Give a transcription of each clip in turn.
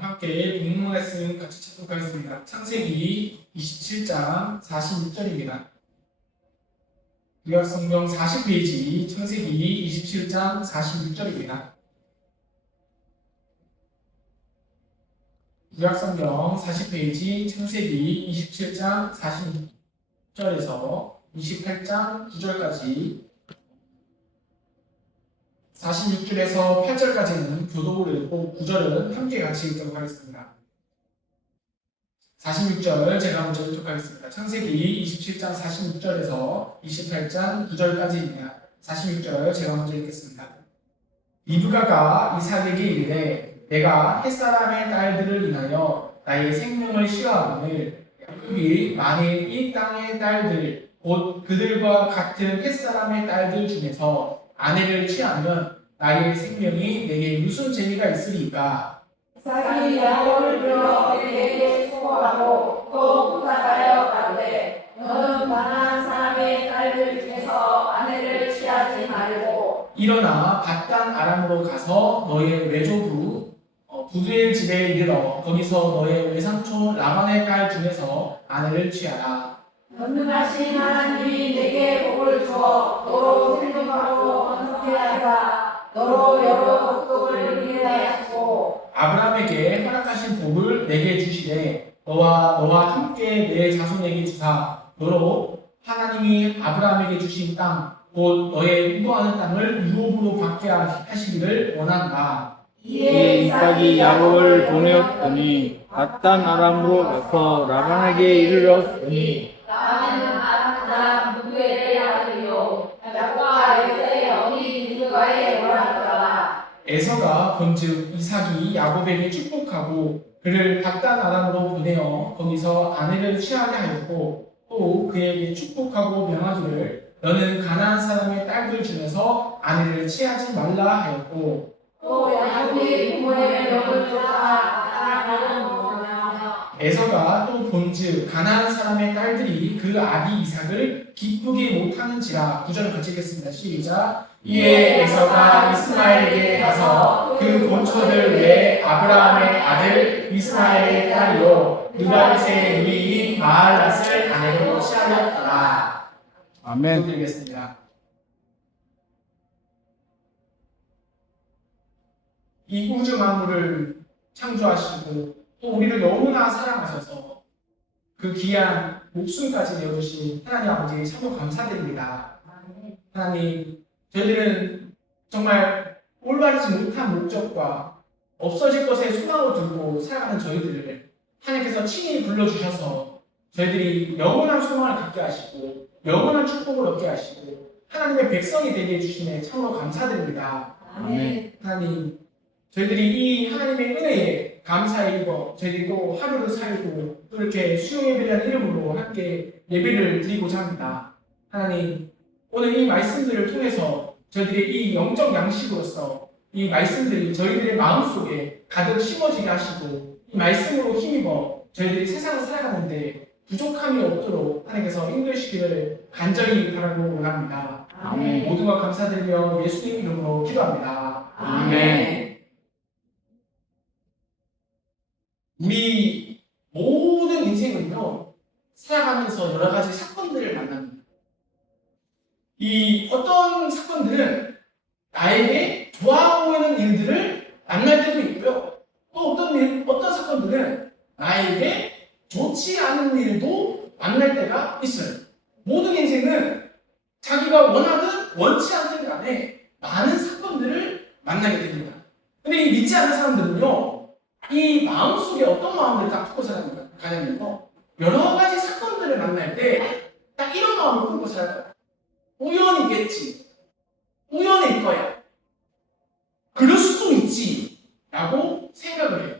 함께 본문 말씀 같이 찾도록하겠습니다. 창세기 27장 46절입니다. 구약성경 40페이지 창세기 27장 46절입니다. 구약성경 40페이지 창세기 27장 46절에서 28장 9절까지 46절에서 8절까지는 교독을 읽고 9절은 함께 같이 읽도록 하겠습니다. 46절 제가 먼저 읽도록 하겠습니다. 창세기 27장 46절에서 28장 9절까지입니다. 46절 제가 먼저 읽겠습니다. 리브가가 이삭에게 이르되 내가 햇사람의 딸들을 인하여 나의 생명을 싫어하거늘 야곱이 만일 이 땅의 딸들 곧 그들과 같은 햇사람의 딸들 중에서 아내를 취하면 나의 생명이 내게 무슨 재미가 있으리까? 이삭이 야곱을 불러 그에게 초고하고 또 부탁하여 가로되 너는 가나안 사람의 딸들 중에서 아내를 취하지 말고 일어나 밧단 아람으로 가서 너의 외조부 부두엘 집에 이르러 거기서 너의 외삼촌 라반의 딸 중에서 아내를 취하라. 전능하신 하나님이 내게 복을 주어 너로 생존하고 번성하게 하사 너로 여러 복독을 이루게 하시고 아브라함에게 허락하신 복을 내게 주시되 너와 함께 내 자손에게 주사 너로 하나님이 아브라함에게 주신 땅 곧 너의 인도하는 땅을 유업으로 받게 하시기를 원한다. 이에 이삭이 야곱을 보내었더니 밧단 아람으로 가서 라반에게 이르렀으니 나는 아람 사람 부두엘의 아들이요 야곱과 에서의 어미 리브가의 오라더라. 에서가 본즉 이삭이 야곱에게 축복하고 그를 밧단 아람으로 보내어 거기서 아내를 취하게 하였고 또 그에게 축복하고 명하기를 너는 가나안 사람의 딸들 중에서 아내를 취하지 말라 하였고 또 야곱이 부모의 명을 쫓아 가나안으로 보내며 에서가 또 본즉 가나안 사람의 딸들이 그 아비 이삭을 기쁘게 못하는지라. 9절 같이 읽겠습니다. 시작. 이에 에서가 이스마엘에게 가서 그 본초들 외에 아브라함의 아들 이스마엘의 딸이요 느바렛의 누이인 마할랏을 아내로 취하였더라. 아멘. 드리겠습니다. 이 우주 만물을 창조하시고 또 우리를 너무나 사랑하셔서 그 귀한 목숨까지 내어주신 하나님 아버지 참으로 감사드립니다. 하나님, 저희들은 정말 올바르지 못한 목적과 없어질 것에 소망을 두고 살아가는 저희들을 하나님께서 친히 불러주셔서 저희들이 영원한 소망을 갖게 하시고 영원한 축복을 얻게 하시고 하나님의 백성이 되게 해주시네 참으로 감사드립니다. 아멘. 하나님, 저희들이 이 하나님의 은혜에 감사의 입어 저희들이 또 하루를 살고 또 이렇게 수용예배라는 이름으로 함께 예배를 드리고자 합니다. 하나님, 오늘 이 말씀들을 통해서 저희들의 이 영적 양식으로서 이 말씀들이 저희들의 마음속에 가득 심어지게 하시고 이 말씀으로 힘입어 저희들이 세상을 살아가는데 부족함이 없도록 하나님께서 인도해주시기를 간절히 바라고 원합니다. 아멘. 모든 것 감사드리며 예수님 이름으로 기도합니다. 아멘. 우리 모든 인생은요, 살아가면서 여러 가지 사건들을 만납니다. 이 어떤 사건들은 나에게 좋아 보이는 일들을 만날 때도 있고요. 또 어떤 사건들은 나에게 좋지 않은 일도 만날 때가 있어요. 모든 인생은 자기가 원하든 원치 않든 간에 많은 사건들을 만나게 됩니다. 근데 이 믿지 않는 사람들은요, 이 마음속에 어떤 마음들을 딱 품고 살아가냐면요, 여러 가지 사건들을 만날 때 딱 이런 마음을 품고 살아가요. 우연이겠지. 우연일 거야. 그럴 수도 있지. 라고 생각을 해요.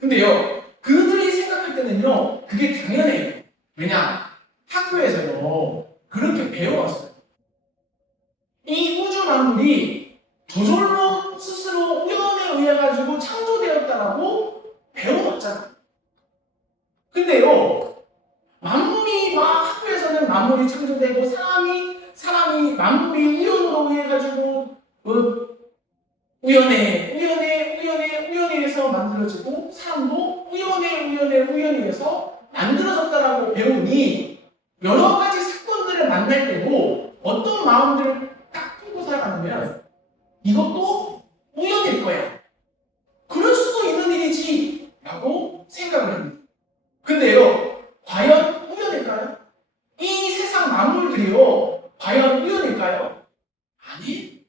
근데요, 그들이 생각할 때는요, 그게 당연해요. 왜냐? 학교에서요, 그렇게 배워왔어요. 이 우주 만물이 저절로 스스로 우연에 의해 가지고 창조되었다라고 배워왔잖아요. 근데요, 만물이 학교에서는 만물이 창조되고 사람이 만물이 우연으로 의해 가지고 우연에 거야. 그럴 수도 있는 일이지 라고 생각을 합니다. 근데요, 과연 우연일까요? 이 세상 만물들이요, 과연 우연일까요? 아니,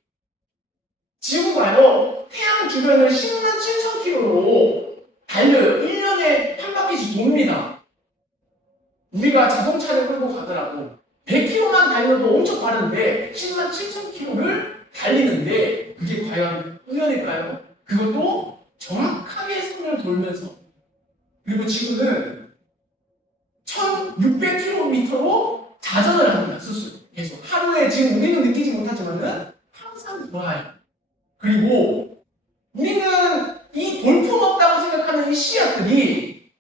지구가요, 태양 주변을 10만 7천 킬로로 달려요. 1년에 한 바퀴씩 돕니다. 우리가 자동차를 끌고 가더라고 100km만 달려도 엄청 빠른데 10만 7천 킬로를 달리는데 그게 과연 우연일까요? 그것도 정확하게 선을 돌면서. 그리고 지구는 1600km로 자전을 합니다. 스스로 계속 하루에, 지금 우리는 느끼지 못하지만은 항상 돌아요. 그리고 우리는 이 볼품없다고 생각하는 이 씨앗들이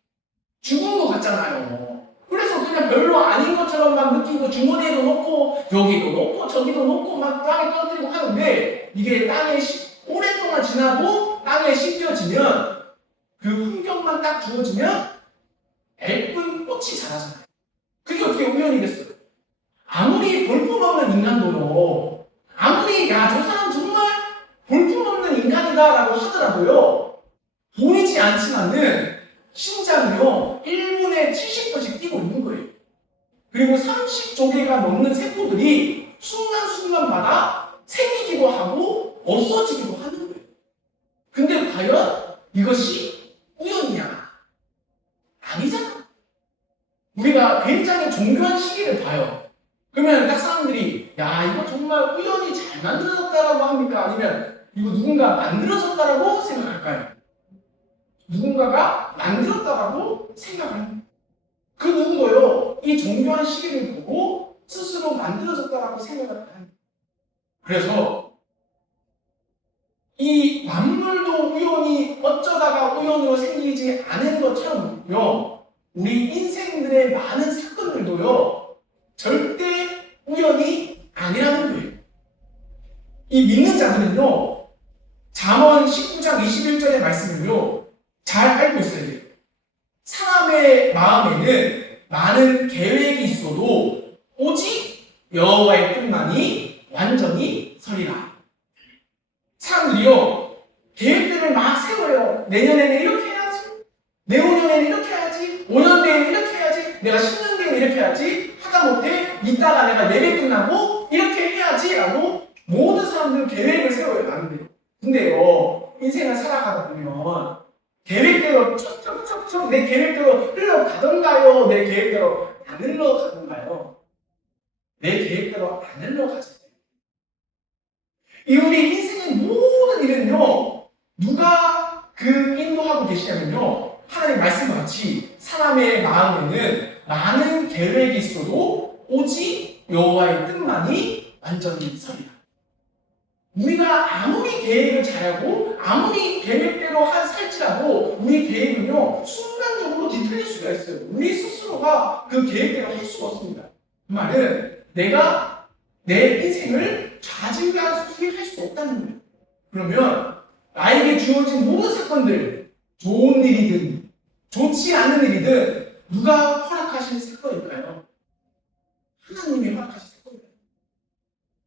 죽은 것 같잖아요. 그래서 그냥 별로 아닌 것처럼 막 느끼고 주머니에도 넣고 여기도 넣고 저기도 넣고 막 땅에 떨어뜨리고 하는데 이게 땅에 오랫동안 지나고 땅에 심겨지면 그 환경만 딱 주어지면 예쁜 꽃이 자라잖아요. 그게 어떻게 우연이겠어요? 아무리 볼품없는 인간도요, 아무리 야 저 사람 정말 볼품없는 인간이다라고 하더라도요, 보이지 않지만은 심장이요 1분에 70번씩 뛰고 있는 거예요. 그리고 30조개가 넘는 세포들이 순간순간마다 생기기도 하고 없어지기도 하는 거예요. 근데 과연 이것이 우연이냐? 아니잖아. 우리가 굉장히 정교한 시기를 봐요. 그러면 딱 사람들이 야 이거 정말 우연히 잘 만들어졌다라고 합니까? 아니면 이거 누군가 만들어졌다라고 생각할까요? 누군가가 만들었다라고 생각을 합니다. 그 누구도요 이 정교한 시기를 보고 스스로 만들어졌다라고 생각을 합니다. 그래서 이 만물도 우연히 어쩌다가 우연으로 생기지 않은 것처럼요, 우리 인생들의 많은 사건들도요 절대 우연이 아니라는 거예요. 이 믿는 자들은요 잠언 19장 21절의 말씀을요 잘 알고 있어야 돼요. 사람의 마음에는 많은 계획이 있어도 오직 여호와의 뜻만이 완전히 서리라. 사람들이요 계획들을 막 세워요. 내년에는 이렇게 해야지, 내후년에는 이렇게 해야지, 5년 뒤에는 이렇게 해야지, 내가 10년 뒤에는 이렇게 해야지, 하다못해 이따가 내가 예배 끝나고 이렇게 해야지 라고 모든 사람들은 계획을 세워요. 나름대로. 근데요 인생을 살아가다 보면 계획대로 척척척척 내 계획대로 흘러가던가요? 내 계획대로 안 흘러가던가요? 내 계획대로 안 흘러가잖아요. 이 우리 인생의 모든 일은요 누가 그 인도하고 계시냐면요 하나님 말씀과 같이 사람의 마음에는 많은 계획이 있어도 오직 여호와의 뜻만이 완전히 서리라. 우리가 아무리 계획을 잘하고 아무리 계획대로 살지라도 우리 계획은요 순간적으로 뒤틀릴 수가 있어요. 우리 스스로가 그 계획대로 할 수가 없습니다. 그 말은 내가 내 인생을 좌지우지할 수 없다는 거예요. 그러면 나에게 주어진 모든 사건들, 좋은 일이든 좋지 않은 일이든 누가 허락하신 사건일까요? 하나님이 허락하신 사건입니다.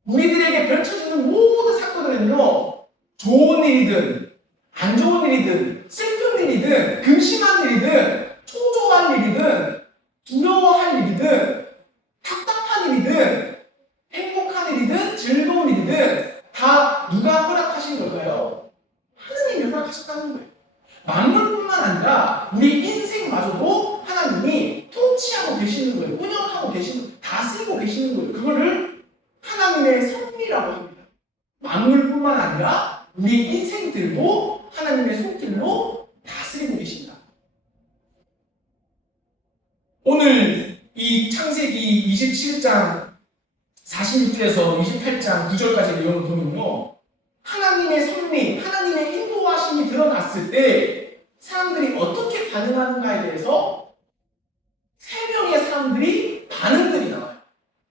우리들에게 펼쳐지는 모든 사건들은요 좋은 일이든 안 좋은 일이든 슬픈 일이든 근심한 일이든 초조한 일이든 두려워할 일이든 답답한 일이든 행복한 일이든 즐거운 일이든 다 누가 허락하신 걸까요? 하나님이 허락하셨다는 거예요. 만물뿐만 아니라 우리 인생마저도 하나님이 통치하고 계시는 거예요. 운영하고 계시는 거예요. 다스리고 계시는 거예요. 그거를 하나님의 섭리라고 합니다. 만물뿐만 아니라 우리 인생들도 하나님의 손길로 다스리고 계신다. 오늘 이 창세기 27장 46절에서 28장 9절까지 내용을 보면요 하나님의 섭리, 하나님의 인도하심이 드러났을 때 사람들이 어떻게 반응하는가에 대해서 세 명의 사람들이 반응들이 나와요.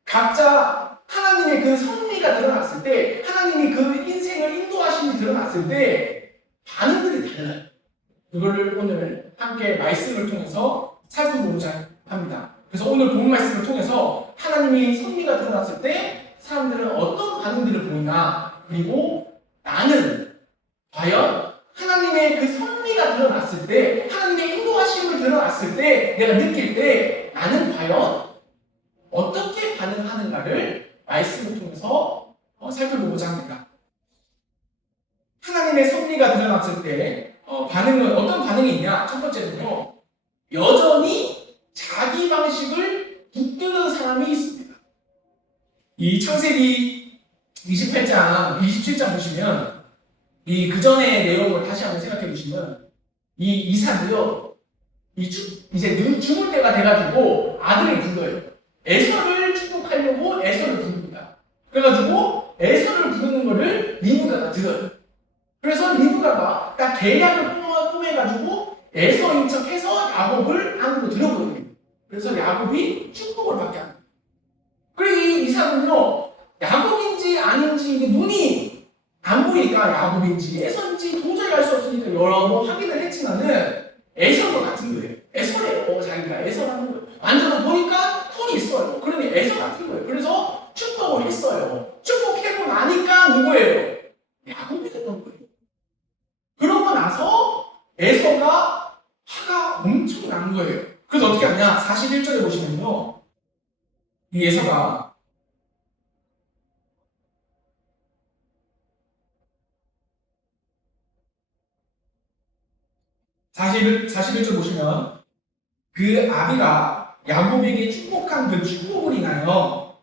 각자 하나님의 그 섭리가 드러났을 때, 하나님이 그 인생을 인도하심이 드러났을 때 반응들이 달라요. 그거를 오늘 함께 말씀을 통해서 살펴보고자 합니다. 그래서 오늘 본 말씀을 통해서 하나님이 섭리가 드러났을 때 사람들은 어떤 반응들을 보이나, 그리고 나는 과연 하나님의 그 섭리가 드러났을 때, 하나님의 인도하심을 드러났을 때, 내가 느낄 때 나는 과연 어떻게 반응하는가를 말씀을 통해서 살펴보고자 합니다. 하나님의 섭리가 드러났을 때 반응은 어떤 반응이 있냐? 첫 번째는요, 여전히 자기 방식을 붙드는 사람이 있습니다. 이 창세기 28장, 27장 보시면 이 그전의 내용을 다시 한번 생각해 보시면 이 이삭이요, 이제 죽을 때가 돼가지고 아들을 불러요. 에서를 축복하려고 에서를 부릅니다. 그래가지고 에서를 부르는 거를 리브가가 들어요. 그래서 리브가가 딱 계략을 꾸며가지고 에서인 척해서 야곱을 안으로 들어보거든요. 그래서 야곱이 축복을 받게 합니다. 그리고 이 이삭은요, 야곱인지 아닌지 이게 눈이 안 보이니까 야곱인지 에서인지 도저히 알 수 없으니까 여러 번 확인을 했지만은 에서인 것 같은 거예요. 에서래요. 자기가 에서라는 거예요. 만져서 보니까 톤이 있어요. 그러니 에서 같은 거예요. 그래서 축복을 했어요. 축복하고 나니까 누구예요? 야곱이 됐던 거예요. 그러고 나서 에서가 화가 엄청 난 거예요. 그래서 어떻게 하냐? 41절에 보시면요, 이 에서가 41절 보시면 그 아비가 야곱에게 축복한 그 축복을 인하여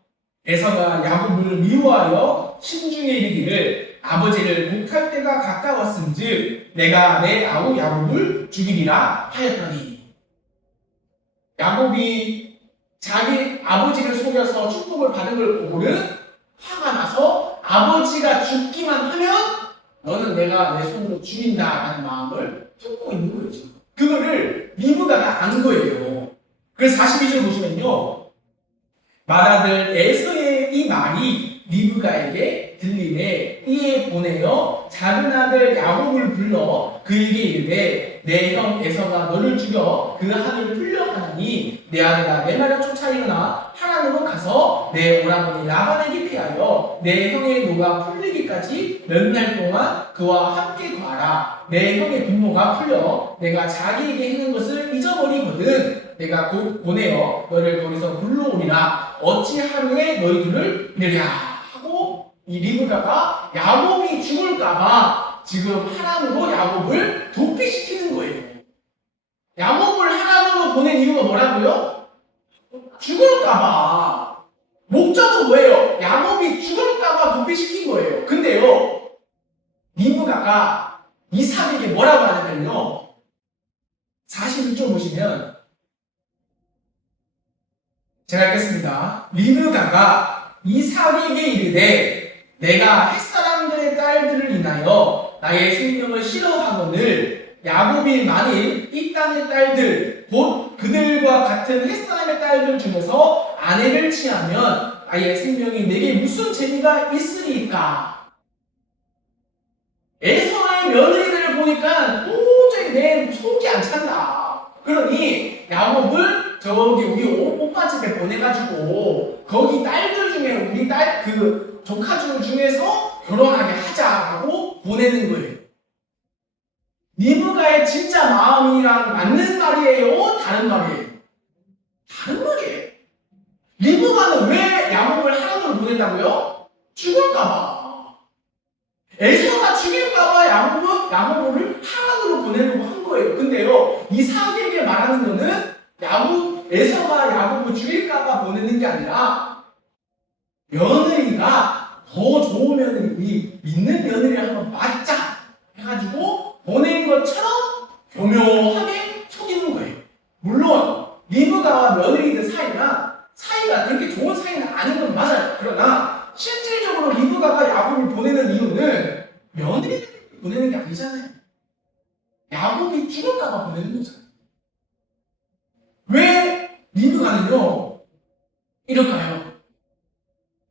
에서가 야곱을 미워하여 신중에 이르기를 아버지를 목할 때가 가까웠은즉 내가 내 아우 야곱을 죽이리라 하였더니, 야곱이 자기 아버지를 속여서 축복을 받은 걸 보고는 화가 나서 아버지가 죽기만 하면 너는 내가 내 손으로 죽인다라는 마음을 품고 있는 거예요. 지금 그거를 리브가가 안 거예요. 그래서 42절 보시면요, 맏아들 에서의 이 말이 리브가에게 들리매 이에 보내어 작은 아들 야곱을 불러 그에게 이르되 내 형 에서가 너를 죽여 그 한을 풀려 하나니 내 아들아 내 말을 쫓아 일어나 하란으로 가서 내 오라버니 라반에게 피하여 내 형의 노가 풀리기까지 몇 날 동안 그와 함께 거하라. 내 형의 분노가 풀려 내가 자기에게 했는 것을 잊어버리거든 내가 곧 보내어 너를 거기서 불러오리라. 어찌 하루에 너희 둘을 이르랴 하고, 이 리브가가 야곱이 죽을까봐 지금 하란으로 야곱을 도피시키는 거예요. 야곱을 하란으로 보낸 이유가 뭐라고요? 죽을까봐. 목적은 뭐예요? 야곱이 죽을까봐 도피시킨 거예요. 근데요, 리브가가 이삭에게 뭐라고 하냐면요, 41절 보시면 제가 읽겠습니다. 리브가가 이삭에게 이르되 내가 햇사람들의 딸들을 인하여 나의 생명을 싫어하거늘 야곱이 만일 이 땅의 딸들 곧 그들과 같은 햇사람의 딸들 중에서 아내를 취하면 나의 생명이 내게 무슨 재미가 있으리까? 에서의 며느리들을 보니까 도저히 내 속이 안 찬다. 그러니 야곱을 저기 우리 오빠 집에 보내가지고 거기 딸들 중에 우리 딸 그 조카들 중에서 결혼하게 하자고 보내는 거예요. 리브가의 진짜 마음이랑 맞는 말이에요? 다른 말이에요? 다른 말이에요. 리브가는 왜 야곱을 하란으로 보낸다고요? 죽을까봐. 에서가 죽일까봐 야곱을 하란으로 보내려고 한 거예요. 근데요, 이삭에게 말하는 거는 에서가 야곱을 죽일까봐 보내는 게 아니라 며느리가 더 좋은 며느리, 믿는 며느리 한번 맞자 해가지고 보낸 것처럼 교묘하게 속이는 거예요. 물론 리브가와 며느리들 사이가 그렇게 좋은 사이는 아닌 건 맞아요. 그러나 실질적으로 리브가가 야곱을 보내는 이유는 며느리를 보내는 게 아니잖아요. 야곱이 죽을까봐 보내는 거잖아요. 왜 리브가는요 이럴까요?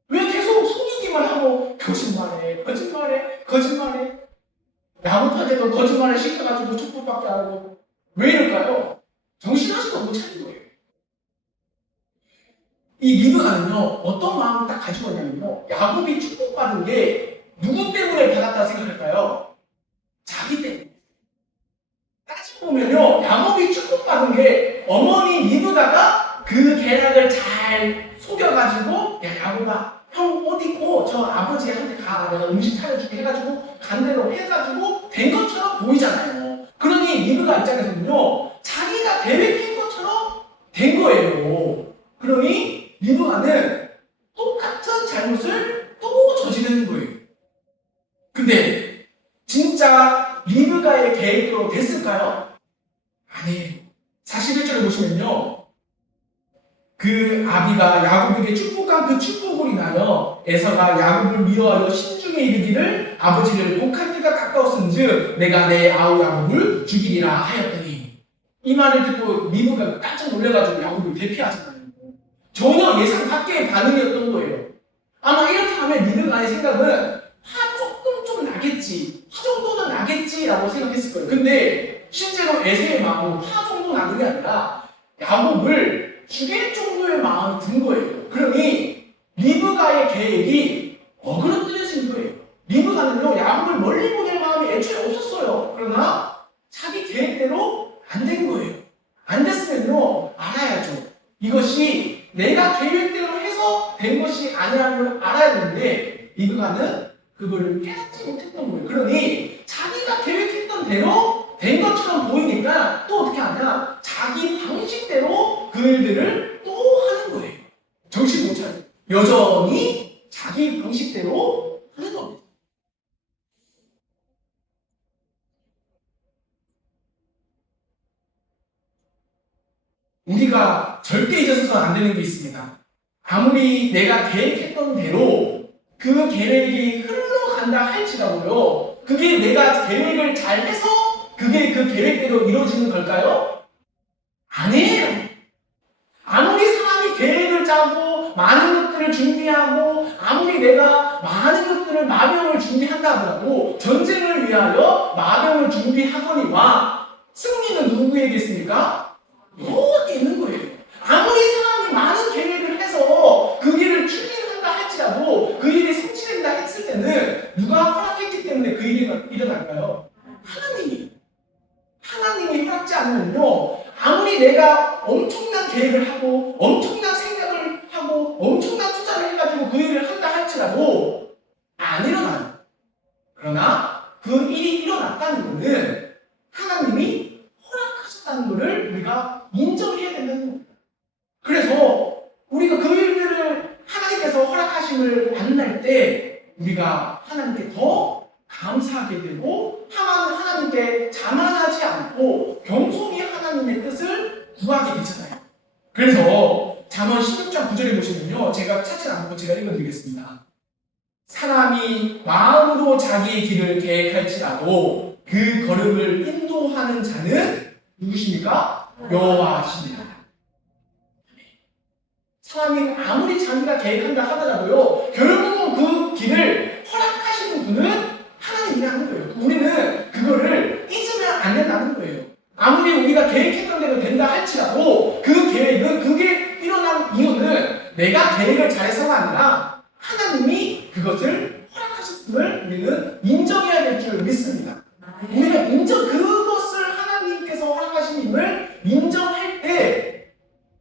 왜 계속 속이기만 하고 거짓말해 야곱한테도 거짓말을 시켜가지고 축복받게 하고, 왜 이럴까요? 정신하시고 못 차린 거예요. 이 리브가는요 어떤 마음을 딱 가지고 있냐면요, 야곱이 축복받은 게 누구 때문에 받았다 생각할까요? 자기 때문에. 따지고 보면요, 야곱이 축복받은 게 어머니 리브가가 그 계략을 잘 속여가지고, 야, 야곱아, 형 옷 입고 저 아버지한테 가. 내가 음식 차려줄게 해가지고, 간 대로 해가지고, 된 것처럼 보이잖아요. 그러니 리브가 입장에서는요, 자기가 계획한 것처럼 된 거예요. 그러니 리브가는 똑같은 잘못을 또 저지르는 거예요. 근데 진짜 리브가의 계획대로 됐을까요? 아니에요. 41절에 보시면요, 그 아비가 야곱에게 축복한 그 축복을 인하여 에서가 야곱을 미워하여 신중에 이르기를 아버지를 복할 때가 가까웠은즉 내가 내 아우 야곱을 죽이리라 하였더니, 이 말을 듣고 리브가가 깜짝 놀라가지고 야곱을 대피하잖아요. 전혀 예상 밖의 반응이었던 거예요. 아마 이렇게 하면 리브가의 생각은 화 조금 좀 나겠지, 화 정도는 나겠지라고 생각했을 거예요. 근데 실제로 에서의 마음은 화 정도 나는 게 아니라 야곱을 죽일 정도의 마음이 든 거예요. 그러니 리브가의 계획이 어그러뜨려진 거예요. 리브가는요, 야곱을 멀리 보낼 마음이 애초에 없었어요. 그러나 자기 계획대로 안 된 거예요. 안 됐으면요, 알아야죠. 이것이 내가 계획대로 해서 된 것이 아니라는 걸 알아야 되는데 리브가는 그걸 깨닫지 못했던 거예요. 그러니 자기가 계획했던 대로 된 것처럼 보이니까 또 어떻게 하냐, 자기 방식대로 그 일들을 또 하는 거예요. 정신 못 차려요. 여전히 자기 방식대로 하는 겁니다. 우리가 절대 잊어서는 안 되는 게 있습니다. 아무리 내가 계획했던 대로 그 계획이 흘러간다 할지라도요, 그게 내가 계획을 잘해서 그게 그 계획대로 이루어지는 걸까요? 아니에요. 아무리 사람이 계획을 짜고 많은 것들을 준비하고 아무리 내가 많은 것들을 마병을 준비한다 하더라도 전쟁을 위하여 마병을 준비하거니와 승리는 누구에게 있습니까? 여호와께 있는 거예요. 아무리 사람이 많은 계획을 해서 그 일을 추진한다 할지라도 그 일이 성취된다 했을 때는 누가 허락했기 때문에 그 일이 일어날까요? 하나님이 허락지 않으면요, 아무리 내가 엄청난 계획을 하고 엄청난 생각을 하고 엄청난 투자를 해가지고 그 일을 한다 할지라도 안 일어나요. 그러나 그 일이 일어났다는 것은 하나님이 허락하셨다는 것을 우리가 인정해야 된다는 겁니다. 그래서 우리가 그 일들을 하나님께서 허락하심을 만날 때 우리가 하나님께 더 감사하게 되고 하나님께 자만하지 않고 겸손히 하나님의 뜻을 구하게 되잖아요. 그래서 잠언 16장 9절에 보시면요, 제가 찾지 않고 제가 읽어드리겠습니다. 사람이 마음으로 자기의 길을 계획할지라도 그 걸음을 인도하는 자는 누구십니까? 여호와십니다. 사람이 아무리 자기가 계획한다 하더라도요, 결국은 그 길을 허락하시는 분은 하나님이라는 거예요. 우리는 그거를 잊으면 안 된다는 거예요. 아무리 우리가 계획했던 대로 된다 할지라도 그 계획은, 그게 일어난 이유는 내가 계획을 잘해서가 아니라 하나님이 그것을 허락하셨음을 우리는 인정해야 될 줄 믿습니다. 우리가 그것을 하나님께서 허락하신 힘을 인정할 때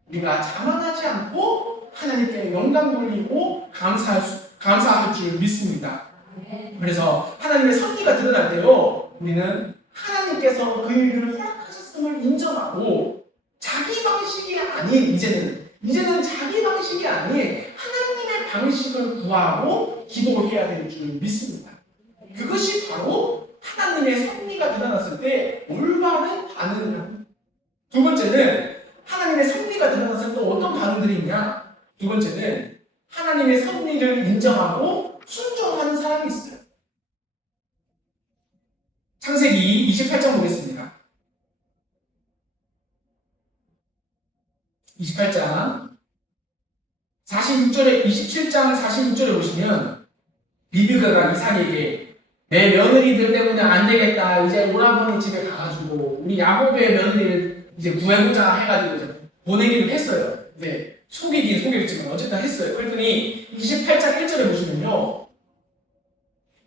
우리가 자만하지 않고 하나님께 영광 돌리고 감사할 줄 믿습니다. 그래서 하나님의 섭리가 드러날 때요, 우리는 하나님께서 그 일을 허락하셨음을 인정하고 자기 방식이 아닌, 이제는 자기 방식이 아닌 하나님의 방식을 구하고 기도해야 될 줄 믿습니다. 그것이 바로 하나님의 섭리가 드러났을 때 올바른 반응이랍니다. 두 번째는 하나님의 섭리가 드러났을 때 어떤 반응들이 있냐? 두 번째는 하나님의 섭리를 인정하고 순종하는 사람이 있어요. 창세기 28장 보겠습니다. 28장 46절에 27장 46절에 보시면 리브가가 이삭에게 내 며느리들 때문에 안 되겠다, 이제 오라버니 집에 가가지고 우리 야곱의 며느리를 이제 구해보자 해가지고 이제 보내기를 했어요. 네, 속이긴 속였지만 어쨌든 했어요. 그랬더니 28장 1절에 보시면요,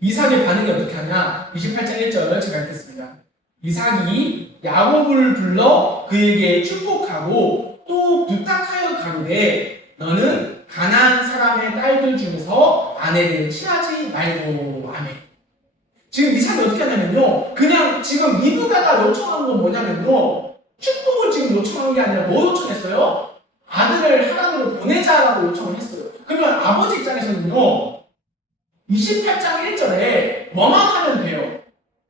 이삭의 반응이 어떻게 하냐? 28장 1절 제가 읽겠습니다. 이삭이 야곱을 불러 그에게 축복하고 또 부탁하여 가로되 너는 가나안 사람의 딸들 중에서 아내를 취하지 말고. 아멘. 지금 이삭이 어떻게 하냐면요, 그냥 지금 리브가가 요청한 건 뭐냐면요, 축복을 지금 요청한 게 아니라 뭐 요청했어요? 아들을 하란으로 보내자라고 요청을 했어요. 그러면 아버지 입장에서는요, 28장 1절에 뭐만 하면 돼요.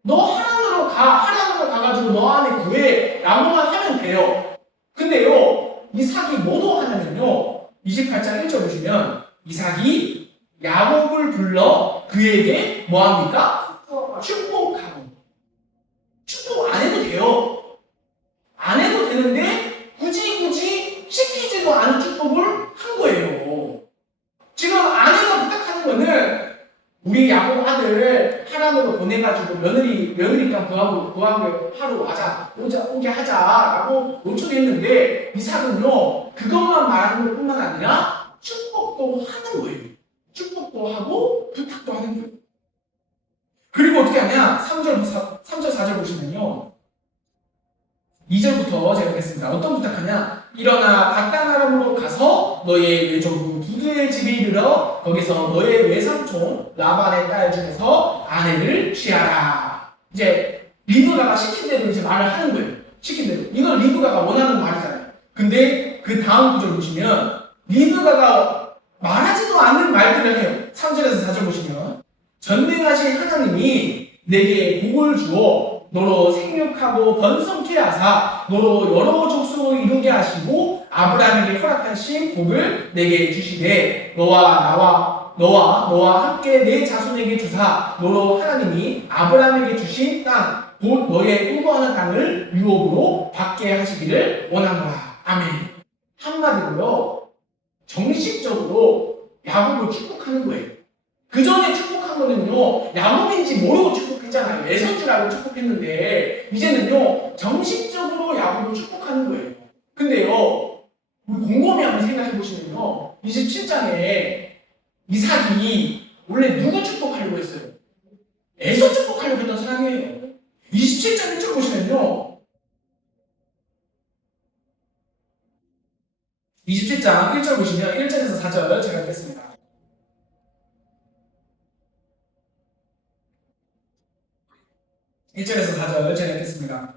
너 하란으로 가가지고 너 안에 구해 라고만 하면 돼요. 근데요, 이삭이 뭐도 하냐면요, 28장 1절 보시면 이삭이 야곱을 불러 그에게 뭐합니까? 축복하고. 축복 안 해도 돼요. 안 해도 되는데 굳이 시키지도 않은 축복을 한 거예요. 지금 아내가 부탁하는 거는 우리 야곱 아들 하란으로 보내가지고 며느리감 구하고 하러 오게 하자라고 요청했는데 이삭은요, 그것만 말하는 것 뿐만 아니라 축복도 하는 거예요. 축복도 하고 부탁도 하는 거예요. 그리고 어떻게 하냐? 3절 4절 보시면요, 2절부터 제가 읽겠습니다. 어떤 부탁하냐? 일어나 갓단 아람으로 가서 너의 외조부 두드의 집에 이르러 거기서 너의 외삼촌 라반의 딸 중에서 아내를 취하라. 이제 리브가가 시킨 대로 이제 말을 하는 거예요. 시킨 대로. 이건 리브가가 원하는 말이잖아요. 근데 그 다음 구절 보시면 리브가가 말하지도 않는 말들을 해요. 3절에서 4절 보시면 전능하신 하나님이 내게 복을 주어 너로 생육하고 번성케 하사 너로 여러 족속을 이루게 하시고 아브라함에게 허락하신 복을 내게 주시되 너와 함께 내 자손에게 주사 너로 하나님이 아브라함에게 주신 땅 곧 너의 꿈꿔하는 땅을 유업으로 받게 하시기를 원하노라. 아멘. 한마디로요, 정식적으로 야곱을 축복하는 거예요. 그 전에 축복한 거는요, 야곱인지 모르고 축복했잖아요. 에서인 줄 알고 축복했는데 이제는요, 정식적으로 야곱을 축복하는 거예요. 근데요, 우리 곰곰이 한번 생각해 보시면요, 27장에 이삭이 원래 누구 축복하려고 했어요? 에서 축복하려고 했던 사람이에요. 27장 1절 보시면요, 27장 1절 보시면 1절에서 4절 제가 읽겠습니다. 1절에서 4절 제가 읽겠습니다.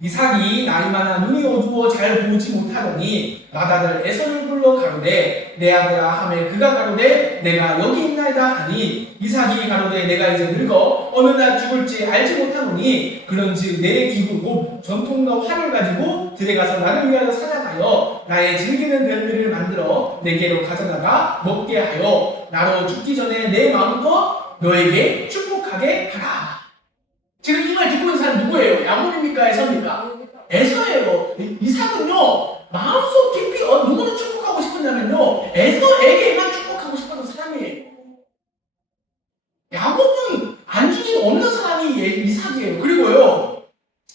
이삭이 나이 많아 눈이 어두워 잘 보지 못하더니 맏아들 에서를 불러 가로되 내 아들아 하매 그가 가로되 내가 여기 있나이다 하니 이삭이 가로되 내가 이제 늙어 어느 날 죽을지 알지 못하노니 그런즉 내 기구 곧 전통과 활을 가지고 들에 가서 나를 위하여 사냥하여 나의 즐기는 별미를 만들어 내게로 가져다가 먹게 하여 나로 죽기 전에 내 마음껏 너에게 축복하게 하라. 지금 이 말 듣고 있는 사람 누구예요? 야곱입니까? 에서입니까? 에서예요. 이삭은요, 마음속 깊이 누구를 축복하고 싶었냐면요, 에서에게만 축복하고 싶었던 사람이에요. 야곱은 안중이 없는 사람이 이삭이에요. 그리고요,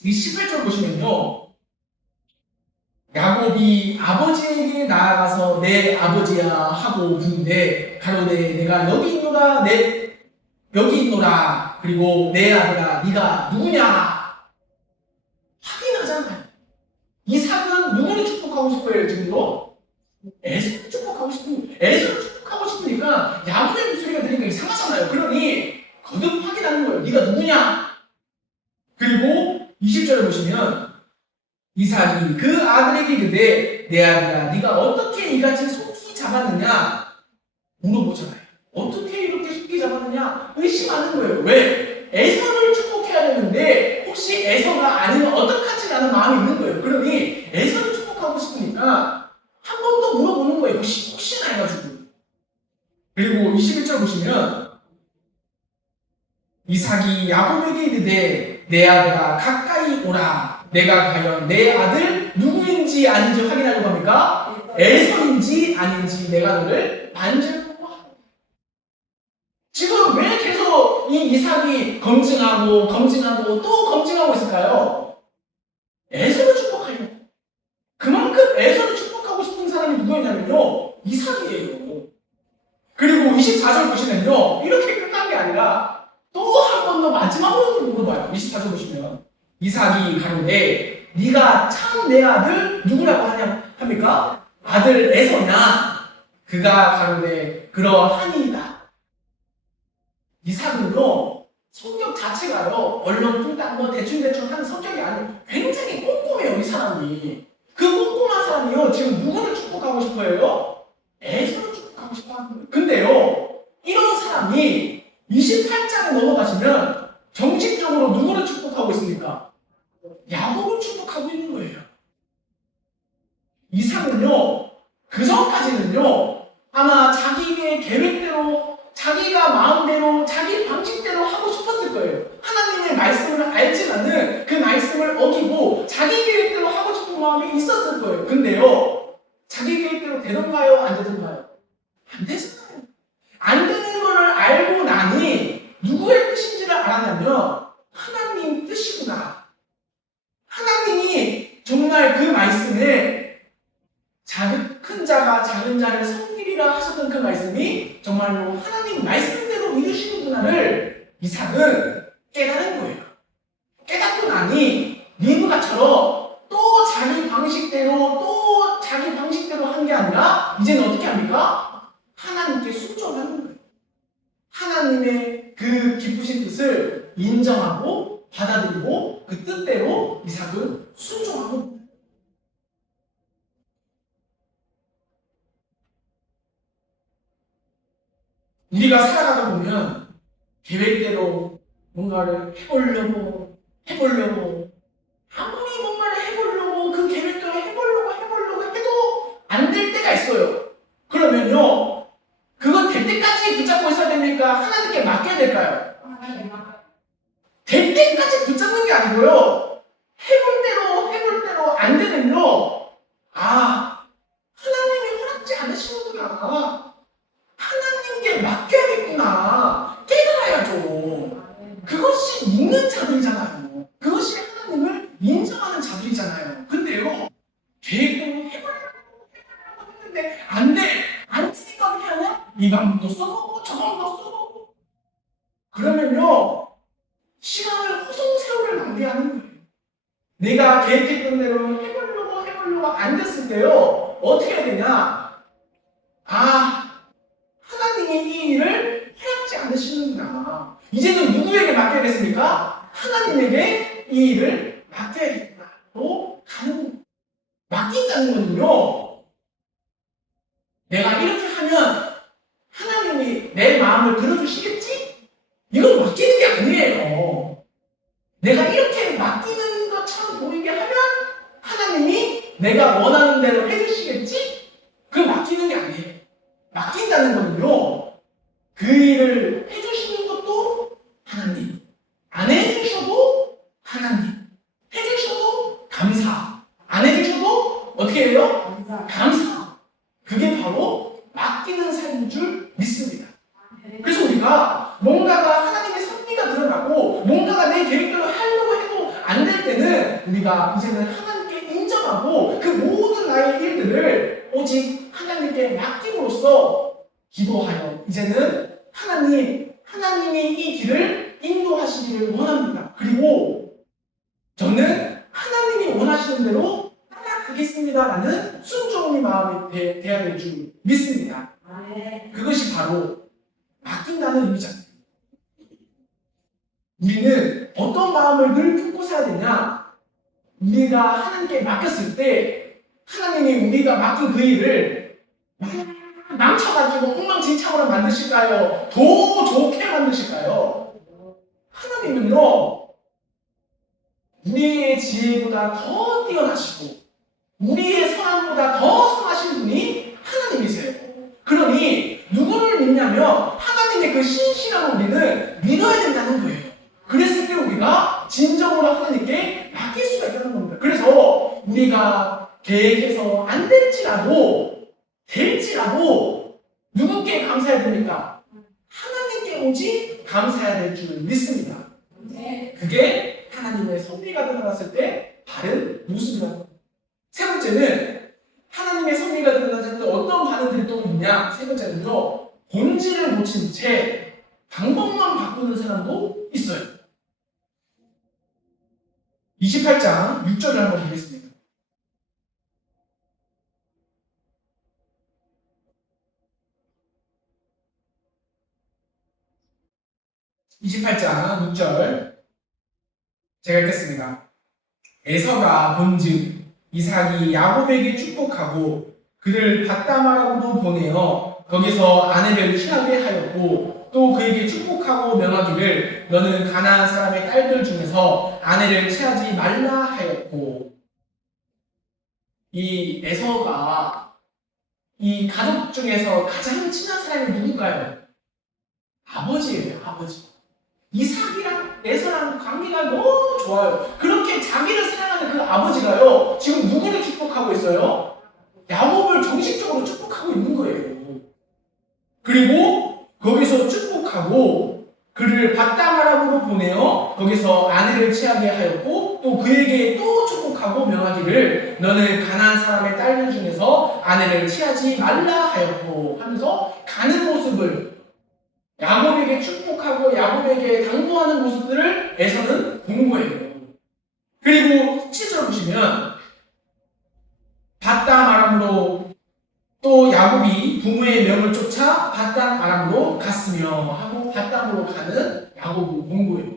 이 18절 보시면요, 야곱이 아버지에게 나아가서 내 아버지야 하고 부르되 가로되 내가 여기 있노라. 그리고 내 아들아 네가 누구냐? 확인하잖아요. 이삭은 누구를 축복하고 싶어요? 지금도? 에서를 축복하고 싶으니까 야곱의 목소리가 들리니까 이상하잖아요. 그러니 거듭 확인하는 거예요. 네가 누구냐? 그리고 20절에 보시면 이삭이 그 아들에게 이르되 내 아들아 네가 어떻게 이같이 속히 잡았느냐? 물어보잖아요. 어떻게 이렇게 속히 잡았느냐? 의심하는 거예요. 왜? 에서를 축복해야 되는데 혹시 에서가 아니면 어떡하지라는 마음이 있는 거예요. 그러니 에서를 축복하고 싶으니까 한 번 더 물어보는 거예요. 혹시나 해가지고. 그리고 21절 보시면 이삭이 야곱에게 이르되 내 아들아 가까이 오라. 내가 과연 내 아들 누구인지 아닌지 확인하려고 합니까? 에서인지 아닌지 내가 너를 만질 거고 하라. 지금 왜 계속 이 이삭이 검증하고 또 검증하고 있을까요? 에서를 축복하려고. 그만큼 에서를 축복하고 싶은 사람이 누구였냐면요, 이삭이에요. 그리고 24절 보시면요, 이렇게 끝난 게 아니라 보시면 이삭이 가로되 네가 참 내 아들 누구라고 합니까? 아들 에서냐? 그가 가로되 그러하니이다. 이삭은요 성격 자체가요 얼렁뚱땅 뭐 대충대충 하는 성격이 아니고 굉장히 꼼꼼해요. 이 사람이. 그 꼼꼼한 사람이요 지금 누구를 축복하고 싶어해요? 에서를 축복하고 싶어하는 거예요. 근데요 이런 사람이 28장에 넘어가시면 정식적으로 누구를 축복하고 있습니까? 야곱을 축복하고 있는 거예요. 이삭은요 그 전까지는요 아마 자기의 계획대로 자기가 마음대로 자기 방식대로 하고 싶었을 거예요. 하나님의 말씀을 알지만은 그 말씀을 어기고 자기 계획대로 하고 싶은 마음이 있었을 거예요. 근데요 자기 계획대로 되던가요? 안 되던가요? 안 되잖아요. 안 되는 거를 알고 나니 누구의 뜻인지를 알았냐면 하나님 뜻이구나. 하나님이 정말 그 말씀에 큰 자가 작은 자를 섬기리라 하셨던 그 말씀이 정말로 하나님 말씀대로 믿으시는구나를 이삭은 깨달은 거예요. 깨닫고 나니 리브가처럼 또 자기 방식대로 한 게 아니라 이제는 어떻게 합니까? 하나님께 순종하는 거예요. 하나님의 그 기쁘신 뜻을 인정하고 받아들이고 그 뜻대로 이삭은 순종하고 있는 거예요. 우리가 살아가다 보면 계획대로 뭔가를 해보려고 아무리 뭔가를 해보려고 그 계획대로 해보려고 해도 안 될 때가 있어요. 그러면요 그건 될 때까지 붙잡고 있어야 됩니까? 하나님께 맡겨야 될까요? 될 때까지 붙잡는 게 아니고요 해볼 대로 안 되면요 하나님이 허락지 않으시는구나, 하나님께 맡겨야겠구나 깨달아야죠. 그것이 믿는 자들이잖아요. 그것이 하나님을 인정하는 자들이잖아요. 근데요 계획대로 해보려고 했는데 안 되니까 어떻게 하냐? 이 방법도 써보고 저 방법도 써보고 그러면요 시간을 허송세월을 낭비하는 거예요. 내가 계획했던 대로 해보려고 안 됐을 때요 어떻게 해야 되냐? 하나님이 이 일을 허락지 않으시는구나. 이제는 누구에게 맡겨야겠습니까? 하나님에게 이 일을 맡겨야겠구나로 가는 거예요. 맡긴다는 건요 내가 이렇게 하면 하나님이 내 마음을 들어주시겠지? 이건 맡기는 게 아니에요. 내가 이렇게 맡기는 것처럼 보이게 하면 하나님이 내가 원하는 대로 해주시겠지? 그걸 맡기는 게 아니에요. 맡긴다는 거는요 그 일을 해주시는 것도 하나님, 안 해주셔도 하나님, 해주셔도 감사, 안 해주셔도 어떻게 해요? 감사. 그게 바로 맡기는 삶인 줄 믿습니다. 그래서 우리가 뭔가가 하나님의 섭리가 드러나고 뭔가가 내 계획대로 하려고 해도 안 될 때는 우리가 이제는 하나님께 인정하고 그 모든 나의 일들을 오직 하나님께 맡김으로써 기도하여 이제는 하나님이 이 길을 인도하시기를 원합니다. 그리고 저는 하나님이 원하시는 대로 따라가겠습니다라는 순종의 마음이 돼야 될 줄 믿습니다. 그것이 바로 맡긴다는 의미잖아요. 우리는 어떤 마음을 늘 품고 살아야 되냐? 우리가 하나님께 맡겼을 때 하나님이 우리가 맡긴 그 일을 망쳐가지고 엉망진창으로 만드실까요? 더 좋게 만드실까요? 하나님은요 우리의 지혜보다 더 뛰어나시고 우리의 선함보다 더 선하신 분이 하나님이세요. 그러니 누구를 믿냐면 하나님의 그 신실한 우리는 믿어야 된다는 거예요. 그랬을 때 우리가 진정으로 하나님께 맡길 수가 있다는 겁니다. 그래서 우리가 계획해서 안 될지라도 누구께 감사해야 됩니까? 하나님께 오직 감사해야 될 줄 믿습니다. 그게 하나님의 섭리가 드러났을 때 바른 모습이라는 겁니다. 세 번째는 하나님의 섭리가 드러났을 때 어떤 반응들이 또 있냐? 세 번째는요 본질을 놓친 채 방법만 바꾸는 사람도 있어요. 28장 6절을 한번 보겠습니다. 28장 6절 제가 읽겠습니다. 에서가 본즉 이삭이 야곱에게 축복하고 그를 밧다마락으로 보내어 거기서 아내를 취하게 하였고 또 그에게 축복하고 명하기를 너는 가나안 사람의 딸들 중에서 아내를 취하지 말라 하였고 이 에서가 이 가족 중에서 가장 친한 사람이 누굴까요? 아버지예요, 아버지. 이삭이랑 에서랑 관계가 너무 좋아요. 그렇게 자기를 사랑하는 그 아버지가요, 지금 누구를 축복하고 있어요? 야곱을 정식적으로 축복하고 있는 거예요. 그리고 거기서 축복하고 그를 밧다마락으로 보내어 거기서 아내를 취하게 하였고 또 그에게 또 축복하고 명하기를 너는 가나안 사람의 딸들 중에서 아내를 취하지 말라 하였고 하면서 가는 모습을 야곱에게 축복하고 야곱에게 당부하는 모습들을 에서는 본 거예요. 그리고 7절 보시면 밧담 아람으로 또 야곱이 부모의 명을 쫓아 밧담 아람으로 갔으며 하고 밧담으로 가는 야곱을 본 거예요.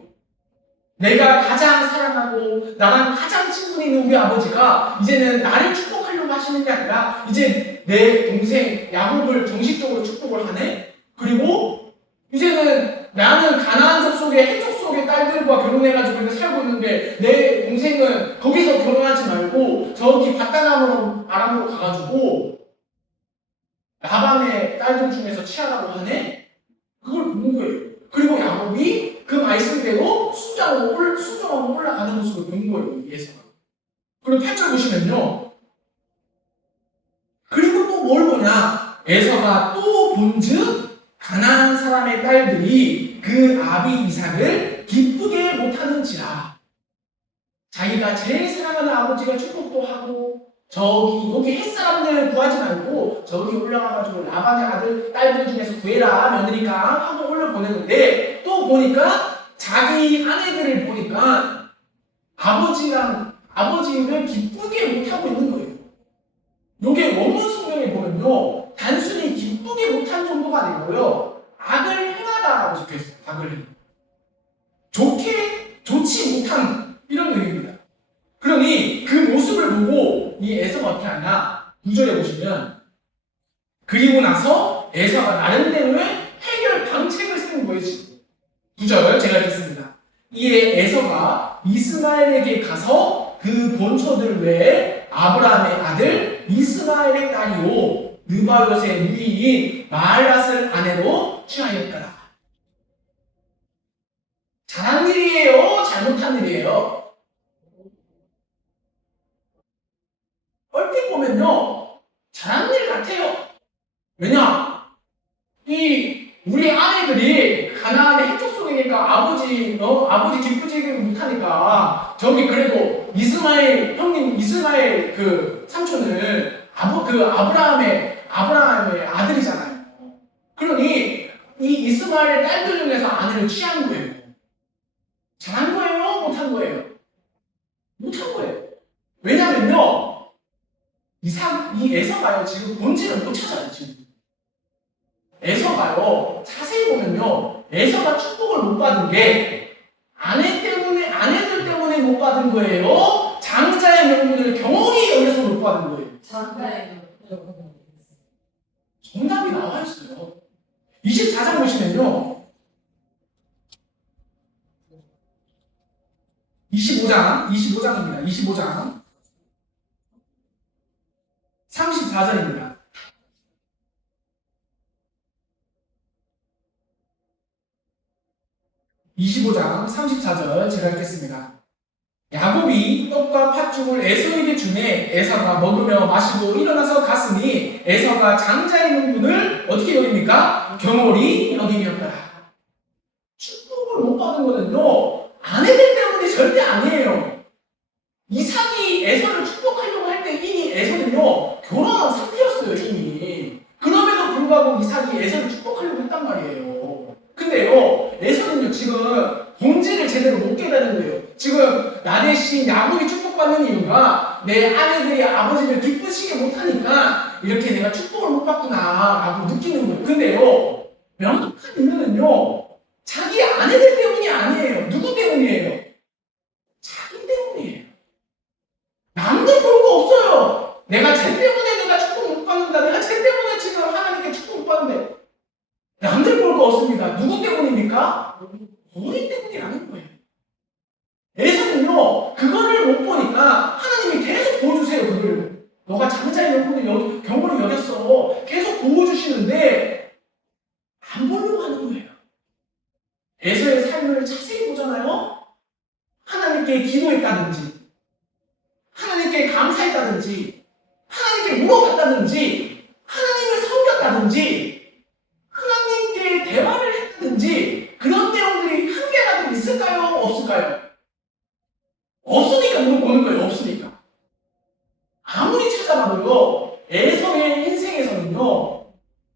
내가 가장 사랑하고 나랑 가장 친분이 있는 우리 아버지가 이제는 나를 축복하려고 하시는 게 아니라 이제 내 동생 야곱을 정식적으로 축복을 하네. 그리고 이제는 나는 가나안 족속의 해족 속의 딸들과 결혼해가지고 이렇게 살고 있는데 내 동생은 거기서 결혼하지 말고 저기 밧담 아람으로 가가지고 라반의 딸들 중에서 취하라고 하네? 그걸 보는 거예요. 그리고 야곱이 그 말씀대로 수정하고 올라가는 모습을 본 거예요. 예서가. 그리고 8절 보시면요. 그리고 또 뭘 보냐? 에서가 또 본즉 가나안 사람의 딸들이 그 아비 이삭을 기쁘게 못하는지라. 자기가 제일 사랑하는 아버지가 축복도 하고 여기 햇사람들 구하지 말고 저기 올라가가지고 라반의 아들 딸들 중에서 구해라 며느리가 하고 올려보냈는데 또 보니까 자기 아내들을 보니까 아버지를 기쁘게 못하고 있는 거예요. 요게 원문 성경에 보면요 단순히 기쁘게 못한 정도가 아니고요 악을 행하다라고 적혀있어요. 악을 행. 좋지 못한 이런 의미입니다. 그러니 그 모습을 보고 이 에서가 어떻게 하냐 9절에 보시면 그리고 나서 에서가 나름대로의 해결 방책을 세운 거예요. 9절 제가 읽겠습니다. 이에 에서가 이스마엘에게 가서 그 본처들 외에 아브라함의 아들 이스마엘의 딸이요 느바요의 누이인 마알랏을 아내로 취하였더라. 잘한 일이에요? 잘못한 일이에요? 얼핏 보면요 잘한 일 같아요. 왜냐? 우리 아내들이 가나안의 해족 속이니까 아버지 기쁘지게 못하니까 저기 그래도 이스마엘 그 삼촌은 아브라함의 아들이잖아요. 그러니 이 이스마엘 딸들 중에서 아내를 취한 거예요. 잘한 거예요? 못한 거예요? 못한 거예요. 왜냐면요 이 에서가요 지금 본질을 못 찾아요. 지금 에서가요 자세히 보면요 에서가 축복을 못 받은 게 아내들 때문에 못 받은 거예요? 장자의 명분을 경홀히 여기서 못 받은 거예요? 정답이 나와 있어요. 24장 보시면요 25장입니다. 25장 34절입니다. (25장) 34절 제가 읽겠습니다. 야곱이 떡과 팥죽을 에서에게 주매 에서가 먹으며 마시고 일어나서 갔으니 에서가 장자의 명분을 어떻게 여깁니까? 경홀히 여김이었더라. 축복을 못 받은 거는요 아내들 때문이 절대 아니에요. 이삭이 에서를 축복하려고 할 때 이미 에서는요 결혼한 상태였어요 이미. 그럼에도 불구하고 이삭이 에서를 축복하려고 했단 말이에요. 근데요 에서는요 지금 본질을 제대로 못 깨달은 거예요. 지금 나 대신 야곱이 축복받는 이유가 내 아내들이 아버지를 기쁘시게 못하니까 이렇게 내가 축복을 못 받구나 라고 느끼는 거예요. 근데요, 명확한 이유는요, 자기 아내들 때문이 아니에요. 누구 때문이에요? 자기 때문이에요. 남들 볼 거 없어요. 내가 쟤 때문에 내가 축복 못 받는다. 내가 쟤 때문에 지금 하나님께 축복 못 받는데. 남들 볼 거 없습니다. 누구 때문입니까? 어머니 때문이라는 거예요. 에서는요, 그거를 못 보니까 하나님이 계속 보여주세요, 그걸. 너가 장자의 명분을 경건히 여겼어. 계속 보여주시는데, 안 보려고 하는 거예요. 에서의 삶을 자세히 보잖아요? 하나님께 기도했다든지, 하나님께 감사했다든지, 하나님께 물어봤다든지, 하나님을 섬겼다든지, 하나님께 대화를 했다든지, 그런 내용들이 한 개라도 있을까요? 없을까요? 없으니까 눈을 보는 거예요. 없으니까. 아무리 찾아봐도요, 에서의 인생에서는요,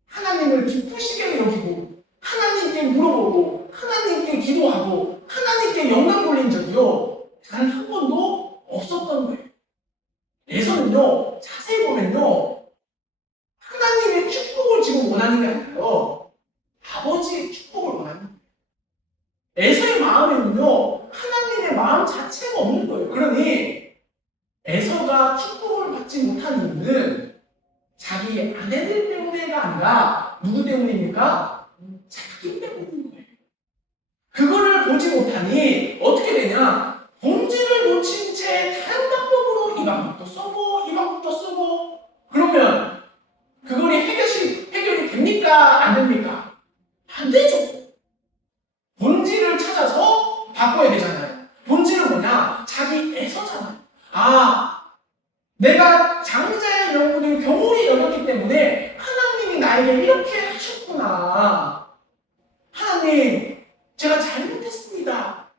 하나님을 기쁘시게 여기고, 하나님께 물어보고, 하나님께 기도하고, 하나님께 영광 돌린 적이요, 단 한 번도 없었던 거예요. 에서는요, 자세히 보면요, 하나님의 축복을 지금 원하는 게 아니라요, 아버지의 축복을 원하는 거예요. 에서의 마음에는요, 하나님의 마음 자체가 없는 거예요. 그러니 에서가 축복을 받지 못한 이유는 자기 아내들 때문에가 아니라 누구 때문입니까? 자기 때문인 거예요. 그거를 보지 못하니 어떻게 되냐? 본질을 놓친 채 다른 방법으로 이 방법도 쓰고 이 방법도 쓰고, 그러면 그거리 해결이 됩니까? 안 됩니까? 안 되죠. 본질을 찾아서 바꿔야 되잖아요. 본질은 뭐냐? 자기 애서잖아요. 아, 내가 장자의 명분을 경홀히 여겼기 때문에 하나님이 나에게 이렇게 하셨구나. 하나님, 제가 잘못했습니다.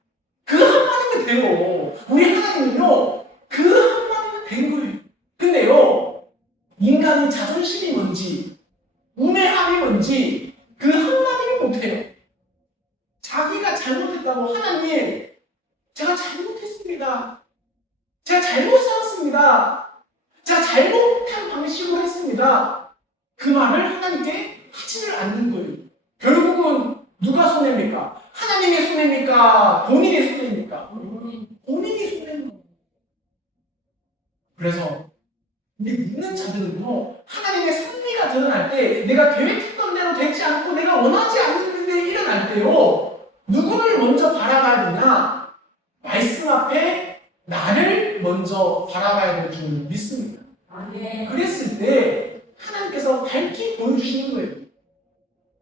그 한마디면 돼요. 우리 하나님은요, 그 한마디면 된 거예요. 근데요, 인간의 자존심이 뭔지, 우매함이 뭔지, 그 한마디를 못해요. 자기가 잘못했다고, 하나님, 제가 잘못했습니다. 제가 잘못 살았습니다. 제가 잘못한 방식으로 했습니다. 그 말을 하나님께 하지를 않는 거예요. 결국은 누가 손해입니까? 하나님의 손해입니까? 본인의 손해입니까? 본인이 손해인 거예요. 그래서 우리 믿는 자들은요, 하나님의 섭리가 드러날 때, 내가 계획했던 대로 되지 않고 내가 원하지 않는 일이 일어날 때요, 누구를 먼저 바라봐야 되냐? 말씀 앞에 나를 먼저 바라봐야 될 줄 믿습니다. 그랬을 때 하나님께서 밝히 보여주시는 거예요.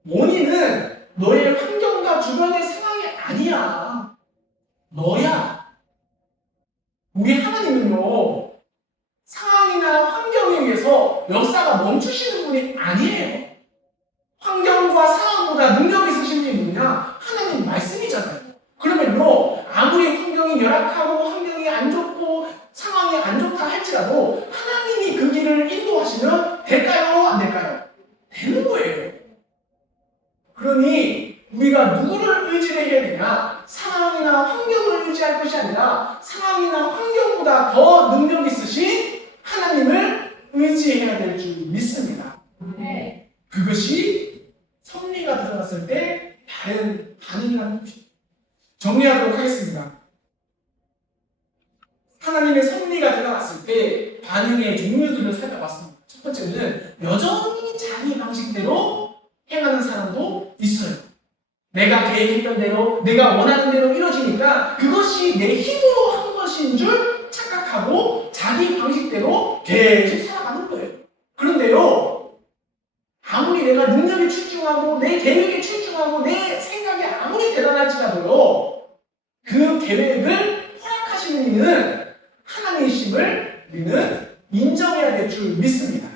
원인은 너의 환경과 주변의 상황이 아니야. 너야. 우리 하나님은요, 상황이나 환경에 의해서 역사가 멈추시는 분이 아니에요. 환경과 상황보다 능력 있으신 분이 누구냐? 하나님 말씀이잖아요. 그러면요, 아무리 환경이 열악하고 환경이 안 좋고 상황이 안 좋다 할지라도 하나님이 그 길을 인도하시면 될까요? 안 될까요? 되는 거예요. 그러니 우리가 누구를 의지를 해야 되냐? 상황이나 환경을 의지할 것이 아니라 상황이나 환경보다 더 능력 있으신 하나님을 의지해야 될 줄 믿습니다. 그것이 섭리가 들어갔을 때 다른 반응이라는 것입니다. 정리하도록 하겠습니다. 하나님의 섭리가 들어갔을 때 반응의 종류들을 살펴봤습니다. 첫 번째는 여전히 자기 방식대로 행하는 사람도 있어요. 내가 계획했던 대로, 내가 원하는 대로 이루어지니까 그것이 내 힘으로 한 것인 줄 착각하고 자기 방식대로 계속 살아가는 거예요. 그런데요, 아무리 내가 능력에 출중하고 내 계획에 출중하고 내 생각이 아무리 대단할지라도요, 그 계획을 허락하시는 이는 하나님이심을 우리는 인정해야 될 줄 믿습니다.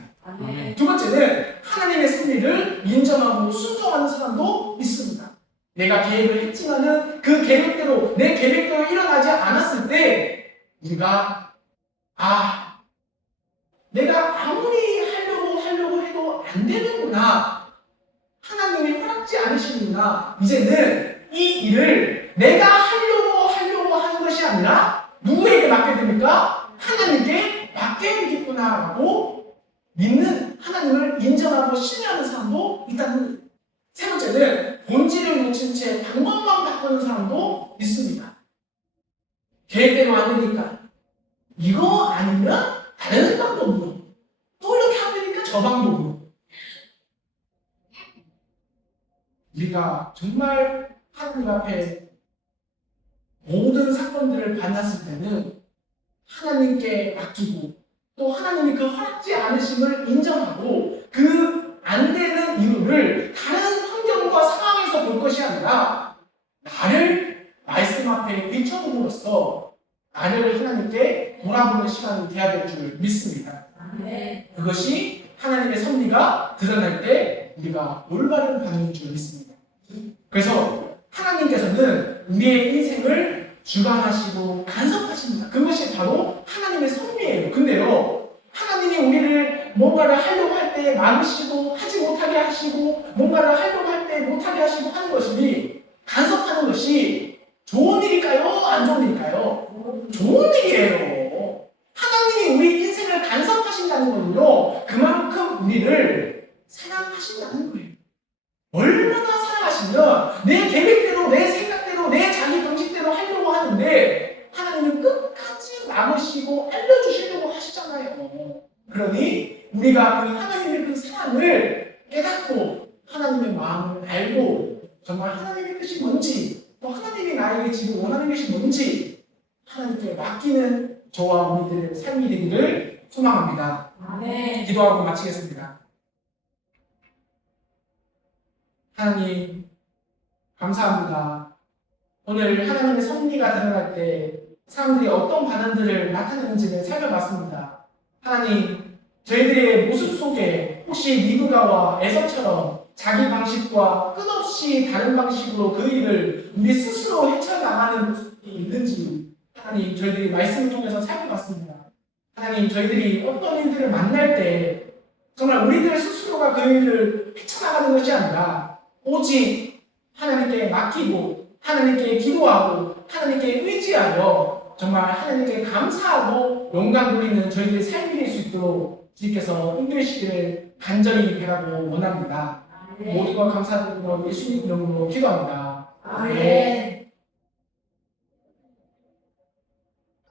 두 번째는 하나님의 섭리를 인정하고 순종하는 사람도 있습니다. 내가 계획을 했지만은 그 계획대로, 내 계획대로 일어나지 않았을 때 우리가 내가 아무리 하려고 해도 안 되는구나, 하나님이 허락지 않으시는구나, 이제는 이 일을 내가 하려고 하는 것이 아니라 누구에게 맡게 됩니까? 하나님께 맡게 되겠구나라고 믿는 하나님을 인정하고 신뢰하는 사람도 있다는 거예요. 세 번째는 본질을 놓친 채 방법만 바꾸는 사람도 있습니다. 계획대로 안 되니까 이거 아니면 다른 방법으로 또 이렇게 하면 되니까 저 방법으로 우리가 정말 하나님 앞에 모든 사건들을 만났을 때는 하나님께 맡기고 또 하나님이 그 허락지 않으심을 인정하고 그 안 되는 이유를 다른 환경과 상황에서 볼 것이 아니라 나를 말씀 앞에 비춰봄으로써 나를 하나님께 돌아보는 시간이 되어야 될 줄 믿습니다. 그것이 하나님의 섭리가 드러날 때 우리가 올바른 반응인 줄 믿습니다. 그래서 하나님께서는 우리의 인생을 주관하시고 간섭하십니다. 그것이 바로 하나님의 섭리예요. 근데요, 하나님이 우리를 뭔가를 하려고 할 때 막으시고 하지 못하게 하시고 뭔가를 하려고 할 때 못하게 하시고 하는 것이 간섭하는 것이 좋은 일일까요? 안 좋은 일일까요? 좋은 일이에요. 하나님이 우리 인생을 간섭하신다는 거는요, 그만큼 우리를 사랑하신다는 거예요. 얼마나 사랑하시면 내 계획대로, 내 생각대로, 내 자기 방식대로 하려고 하는데 하나님은 끝까지 막으시고 알려주시려고 하시잖아요. 그러니 우리가 그 하나님의 그 사랑을 깨닫고 하나님의 마음을 알고 정말 하나님의 뜻이 뭔지 또 하나님이 나에게 지금 원하는 것이 뭔지 하나님께 맡기는 저와 우리들의 삶이 되기를 소망합니다. 기도하고 마치겠습니다. 하나님 감사합니다. 오늘 하나님의 섭리가 드러날 때 사람들이 어떤 반응들을 나타내는지를 살펴봤습니다. 하나님, 저희들의 모습 속에 혹시 리브가와 에서처럼 자기 방식과 끝없이 다른 방식으로 그 일을 우리 스스로 헤쳐나가는 모습이 있는지 하나님, 저희들이 말씀을 통해서 살펴봤습니다. 하나님, 저희들이 어떤 일들을 만날 때 정말 우리들 스스로가 그 일을 헤쳐나가는 것이 아니라 오직 하나님께 맡기고 하나님께 기도하고 하나님께 의지하여 정말 하나님께 감사하고 영광 돌리는 저희들의 삶이 될 수 있도록 주님께서 인도해주시기를 간절히 바라고 원합니다. 모두가 감사드리며 예수님 이름으로 기도합니다. 아멘.